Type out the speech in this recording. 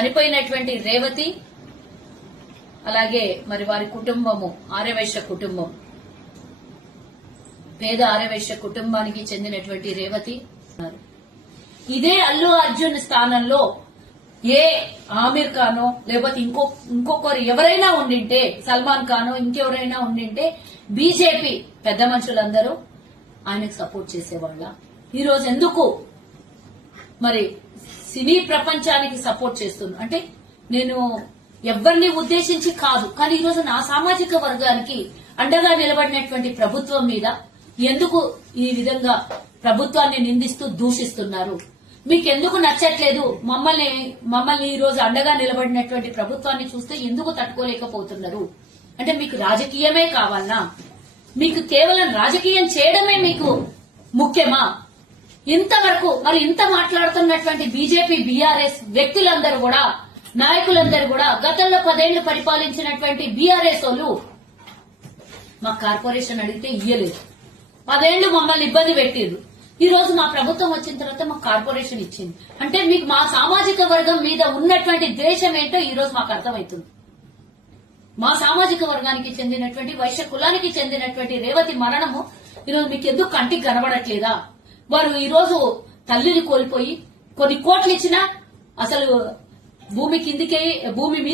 చనిపోయినటువంటి రేవతి అలాగే మరి వారి కుటుంబము ఆర్యవైశ్య కుటుంబం, పేద ఆర్యవైశ్య కుటుంబానికి చెందినటువంటి రేవతి. ఇదే అల్లు అర్జున్ స్థానంలో ఏ ఆమిర్ ఖానో లేకపోతే ఇంకొకరు ఎవరైనా ఉండింటే, సల్మాన్ ఖానో ఇంకెవరైనా ఉండింటే బీజేపీ పెద్ద మనుషులందరూ ఆయనకు సపోర్ట్ చేసేవాళ్ళ. ఈరోజు ఎందుకు మరి సినీ ప్రపంచానికి సపోర్ట్ చేస్తున్నా అంటే నేను ఎవరిని ఉద్దేశించి కాదు, కానీ ఈరోజు నా సామాజిక వర్గానికి అండగా నిలబడినటువంటి ప్రభుత్వం మీద ఎందుకు ఈ విధంగా ప్రభుత్వాన్ని నిందిస్తూ దూషిస్తున్నారు? మీకెందుకు నచ్చట్లేదు? మమ్మల్ని ఈ రోజు అండగా నిలబడినటువంటి ప్రభుత్వాన్ని చూస్తే ఎందుకు తట్టుకోలేకపోతున్నారు? అంటే మీకు రాజకీయమే కావాలనా? మీకు కేవలం రాజకీయం చేయడమే మీకు ముఖ్యమా? ఇంతవరకు మరి ఇంత మాట్లాడుతున్నటువంటి బీజేపీ బీఆర్ఎస్ వ్యక్తులందరూ కూడా, నాయకులందరూ కూడా గతంలో 10 ఏళ్లు పరిపాలించినటువంటి బీఆర్ఎస్ వాళ్ళు మా కార్పొరేషన్ అడిగితే ఇయ్యలేదు. 10 ఏళ్లు మమ్మల్ని ఇబ్బంది పెట్టిండ్రు. ఈ రోజు మా ప్రభుత్వం వచ్చిన తర్వాత మాకు కార్పొరేషన్ ఇచ్చింది. అంటే మీకు మా సామాజిక వర్గం మీద ఉన్నటువంటి ద్వేషం ఏంటో ఈ రోజు మాకు అర్థమవుతుంది. మా సామాజిక వర్గానికి చెందినటువంటి వైశ్య కులానికి చెందినటువంటి రేవతి మరణము ఈరోజు మీకు ఎందుకు కంటికి కనబడట్లేదా? వారు ఈ రోజు తల్లిని కోల్పోయి కొన్ని కోట్లు ఇచ్చినా అసలు భూమి మీద